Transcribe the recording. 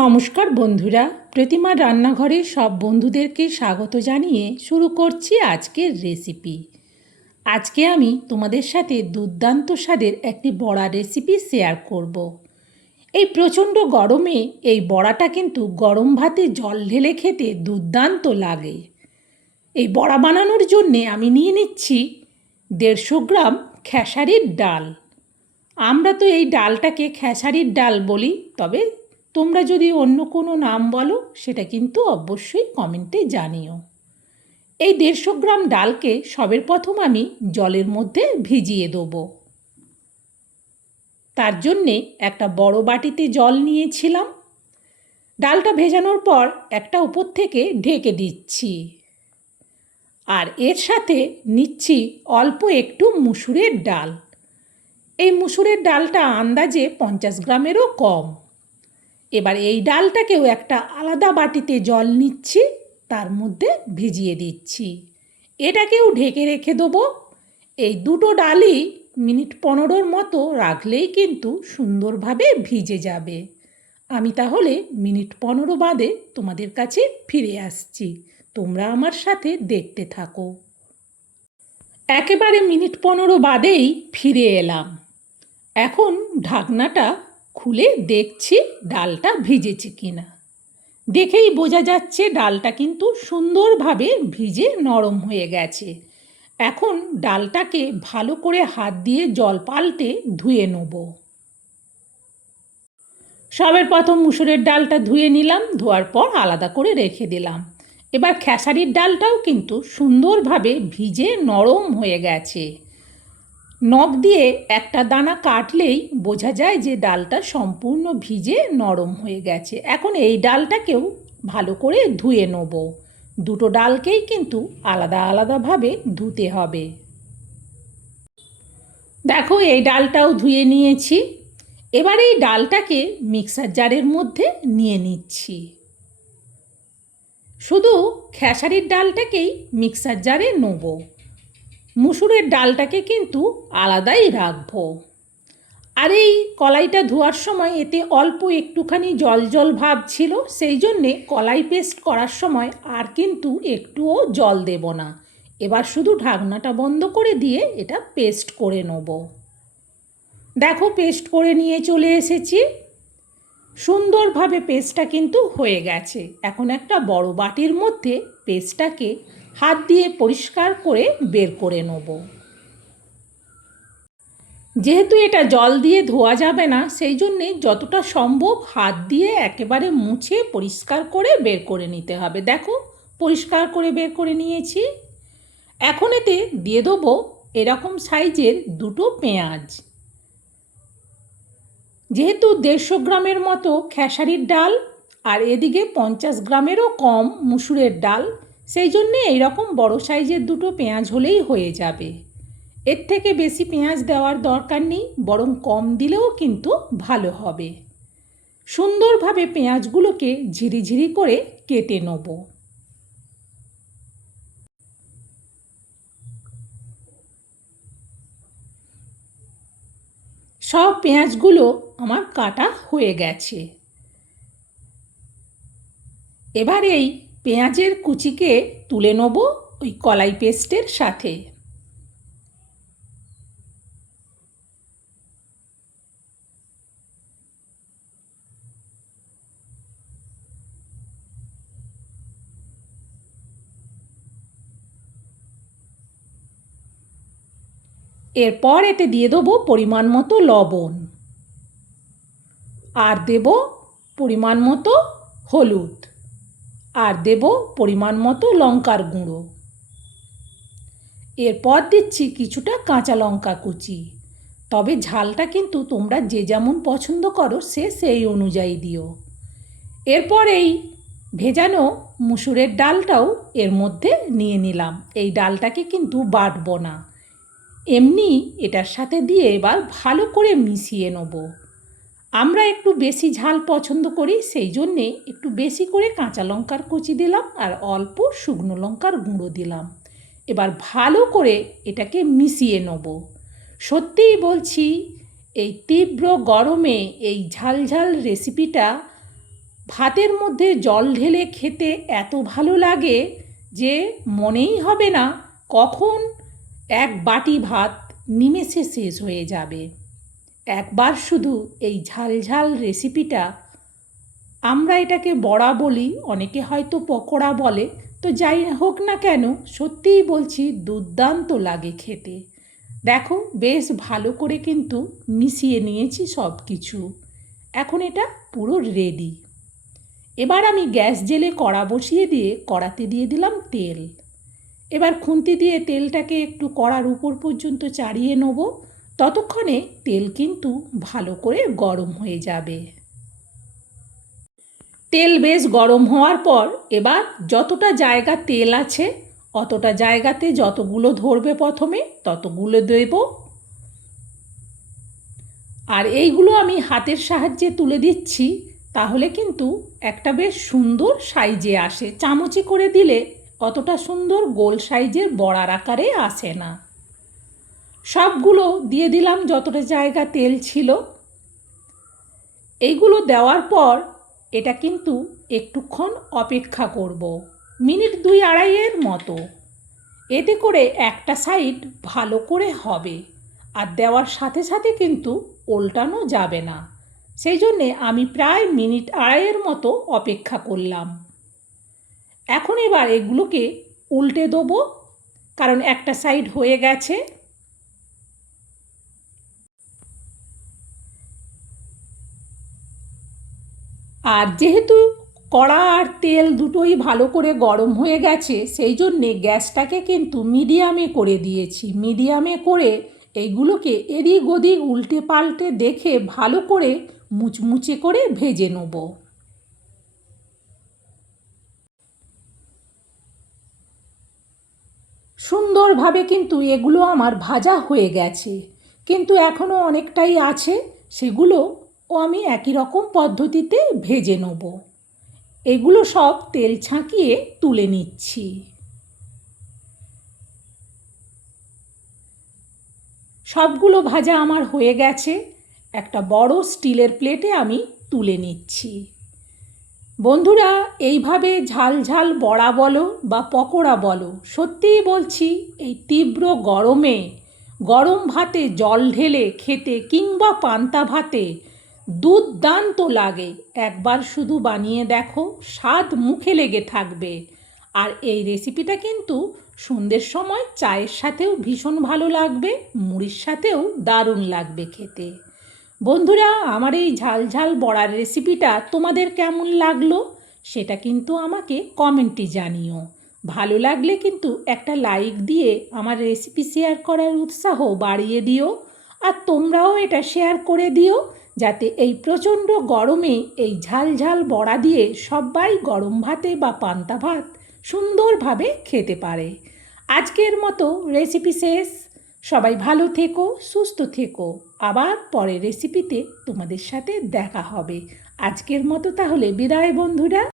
নমস্কার বন্ধুরা, প্রতিমার রান্নাঘরে সব বন্ধুদেরকে স্বাগত জানিয়ে শুরু করছি আজকের রেসিপি। আজকে আমি তোমাদের সাথে দুর্দান্ত স্বাদের একটি বড়া রেসিপি শেয়ার করব। এই প্রচণ্ড গরমে এই বড়াটা কিন্তু গরম ভাতে জল ঢেলে খেতে দুর্দান্ত লাগে। এই বড়া বানানোর জন্যে আমি নিয়ে নিচ্ছি 150 গ্রাম খেসারির ডাল। আমরা তো এই ডালটাকে খেসারির ডাল বলি, তবে তোমরা যদি অন্য কোনো নাম বলো সেটা কিন্তু অবশ্যই কমেন্টে জানিও। এই 150 গ্রাম ডালকে সবের প্রথম আমি জলের মধ্যে ভিজিয়ে দেবো। তার জন্যে একটা বড় বাটিতে জল নিয়েছিলাম। ডালটা ভেজানোর পর একটা উপর থেকে ঢেকে দিচ্ছি, আর এর সাথে নিচ্ছি অল্প একটু মুসুরের ডাল। এই মুসুরের ডালটা আন্দাজে 50 গ্রামেরও কম। এবার এই ডালটাকেও একটা আলাদা বাটিতে জল নিচ্ছি, তার মধ্যে ভিজিয়ে দিচ্ছি। এটাকেও ঢেকে রেখে দেবো। এই দুটো ডালই মিনিট 15 মতো রাখলেই কিন্তু সুন্দরভাবে ভিজে যাবে। আমি তাহলে মিনিট 15 বাদে তোমাদের কাছে ফিরে আসছি, তোমরা আমার সাথে দেখতে থাকো। একেবারে মিনিট 15 বাদেই ফিরে এলাম। এখন ঢাকনাটা খুলে দেখছি ডালটা ভিজেছে কিনা। দেখেই বোঝা যাচ্ছে ডালটা কিন্তু সুন্দরভাবে ভিজে নরম হয়ে গেছে। এখন ডালটাকে ভালো করে হাত দিয়ে জল পাল্টে ধুয়ে নেব। সবের প্রথম মুসুরের ডালটা ধুয়ে নিলাম, ধোয়ার পর আলাদা করে রেখে দিলাম। এবার খেসারির ডালটাও কিন্তু সুন্দরভাবে ভিজে নরম হয়ে গেছে। নখ দিয়ে একটা দানা কাটলেই বোঝা যায় যে ডালটা সম্পূর্ণ ভিজে নরম হয়ে গেছে। এখন এই ডালটাকেও ভালো করে ধুয়ে নেব। দুটো ডালকেই কিন্তু আলাদা আলাদাভাবে ধুতে হবে। দেখো, এই ডালটাও ধুয়ে নিয়েছি। এবার এই ডালটাকে মিক্সার জারের মধ্যে নিয়ে নিচ্ছি। শুধু খেসারির ডালটাকেই মিক্সার জারে নেব, মুসুরের ডালটাকে কিন্তু আলাদাই রাখবো। আর এই কলাইটা ধোয়ার সময় এতে অল্প একটুখানি জল জল ভাব ছিল, সেই জন্যে কলাই পেস্ট করার সময় আর কিন্তু একটুও জল দেব না। এবার শুধু ঢাকনাটা বন্ধ করে দিয়ে এটা পেস্ট করে নেব। দেখো, পেস্ট করে নিয়ে চলে এসেছি। সুন্দরভাবে পেস্টটা কিন্তু হয়ে গেছে। এখন একটা বড় বাটির মধ্যে পেস্টটাকে হাত দিয়ে পরিষ্কার করে বের করে নেব। যেহেতু এটা জল দিয়ে ধোয়া যাবে না, সেই জন্যে যতটা সম্ভব হাত দিয়ে একেবারে মুছে পরিষ্কার করে বের করে নিতে হবে। দেখো, পরিষ্কার করে বের করে নিয়েছি। এখন এতে দিয়ে দেবো এরকম সাইজের দুটো পেঁয়াজ। যেহেতু 150 গ্রামের মতো খেসারির ডাল আর এদিকে 50 গ্রামেরও কম মুসুরের ডাল, সেই জন্যে এইরকম বড় সাইজের দুটো পেঁয়াজ হলেই হয়ে যাবে। এর থেকে বেশি পেঁয়াজ দেওয়ার দরকার নেই, বরং কম দিলেও কিন্তু ভালো হবে। সুন্দরভাবে পেঁয়াজগুলোকে ঝিরিঝিরি করে কেটে নেব। সব পেঁয়াজগুলো আমার কাটা হয়ে গেছে। এবার এই পেঁয়াজের কুচিকে তুলে নেব ওই কলাই পেস্টের সাথে। এরপর এতে দিয়ে দেবো পরিমাণ মতো লবণ, আর দেব পরিমাণ মতো হলুদ, আর দেব পরিমাণ মতো লঙ্কার গুঁড়ো। এরপর দিচ্ছি কিছুটা কাঁচা লঙ্কা কুচি। তবে ঝালটা কিন্তু তোমরা যে যেমন পছন্দ করো সেই অনুযায়ী দিও। এরপর এই ভেজানো মুসুরের ডালটাও এর মধ্যে নিয়ে নিলাম। এই ডালটাকে কিন্তু বাটবো না, এমনি এটার সাথে দিয়ে এবার ভালো করে মিশিয়ে নেব। আমরা একটু বেশি ঝাল পছন্দ করি, সেই জন্যে একটু বেশি করে কাঁচা লঙ্কার কুচি দিলাম আর অল্প শুকনো লঙ্কার গুঁড়ো দিলাম। এবার ভালো করে এটাকে মিশিয়ে নেব। সত্যিই বলছি, এই তীব্র গরমে এই ঝাল ঝাল রেসিপিটা ভাতের মধ্যে জল ঢেলে খেতে এত ভালো লাগে যে মনেই হবে না কখন এক বাটি ভাত নিমেষে শেষ হয়ে যাবে। একবার শুধু এই ঝাল ঝাল রেসিপিটা, আমরা এটাকে বড়া বলি, অনেকে হয়তো পকোড়া বলে, তো যাই হোক না কেন, সত্যিই বলছি দুর্দান্ত লাগে খেতে। দেখো বেশ ভালো করে কিন্তু মিশিয়ে নিয়েছি সব কিছু। এখন এটা পুরো রেডি। এবার আমি গ্যাস জেলে কড়া বসিয়ে দিয়ে কড়াতে দিয়ে দিলাম তেল। এবার খুন্তি দিয়ে তেলটাকে একটু কড়ার উপর পর্যন্ত চাড়িয়ে নেব। ততক্ষণে তেল কিন্তু ভালো করে গরম হয়ে যাবে। তেল বেশ গরম হওয়ার পর এবার যতটা জায়গা তেল আছে অতটা জায়গাতে যতগুলো ধরবে প্রথমে ততগুলো দেব। আর এইগুলো আমি হাতের সাহায্যে তুলে দিচ্ছি, তাহলে কিন্তু একটা বেশ সুন্দর সাইজে আসে। চামচে করে দিলে অতটা সুন্দর গোল সাইজের বড়ার আকারে আসে না। সবগুলো দিয়ে দিলাম যতটা জায়গা তেল ছিল। এইগুলো দেওয়ার পর এটা কিন্তু একটুক্ষণ অপেক্ষা করব, মিনিট 2-2.5 মতো। এতে করে একটা সাইড ভালো করে হবে, আর দেওয়ার সাথে সাথে কিন্তু উল্টানো যাবে না। সেই জন্যে আমি প্রায় মিনিট 2.5 মতো অপেক্ষা করলাম। এখন এবার এগুলোকে উল্টে দেবো, কারণ একটা সাইড হয়ে গেছে। আর যেহেতু কড়া আর তেল দুটোই ভালো করে গরম হয়ে গেছে, সেই জন্যে গ্যাসটাকে কিন্তু মিডিয়ামে করে দিয়েছি। মিডিয়ামে করে এইগুলোকে এদিক ওদিক উল্টে পাল্টে দেখে ভালো করে মুচমুচে করে ভেজে নেব। সুন্দরভাবে কিন্তু এগুলো আমার ভাজা হয়ে গেছে, কিন্তু এখনও অনেকটাই আছে, সেগুলোও আমি একই রকম পদ্ধতিতে ভেজে নেব। এগুলো সব তেল ছাঁকিয়ে তুলে নিচ্ছি। সবগুলো ভাজা আমার হয়ে গেছে। একটা বড় স্টিলের প্লেটে আমি তুলে নিচ্ছি। বন্ধুরা, এইভাবে ঝাল ঝাল বড়া বলো বা পকোড়া বলো, সত্যিই বলছি এই তীব্র গরমে গরম ভাতে জল ঢেলে খেতে কিংবা পান্তা ভাতে দুর্দান্ত লাগে। একবার শুধু বানিয়ে দেখো, স্বাদ মুখে লেগে থাকবে। আর এই রেসিপিটা কিন্তু সন্ধ্যের সময় চায়ের সাথেও ভীষণ ভালো লাগবে, মুড়ির সাথেও দারুণ লাগবে খেতে। বন্ধুরা, আমার এই ঝাল ঝাল বড়ার রেসিপিটা তোমাদের কেমন লাগলো সেটা কিন্তু আমাকে কমেন্টে জানিও। ভালো লাগলে কিন্তু একটা লাইক দিয়ে আমার রেসিপি শেয়ার করার উৎসাহ বাড়িয়ে দিও। আর তোমরাও এটা শেয়ার করে দিও, যাতে এই প্রচণ্ড গরমে এই ঝাল ঝাল বড়া দিয়ে সবাই গরম ভাতে বা পান্তা ভাত সুন্দরভাবে খেতে পারে। আজকের মতো রেসিপি শেষ। সবাই ভালো থেকো, সুস্থ থেকো। আবার পরের রেসিপিতে তোমাদের সাথে দেখা হবে। আজকের মতো তাহলে বিদায় বন্ধুরা।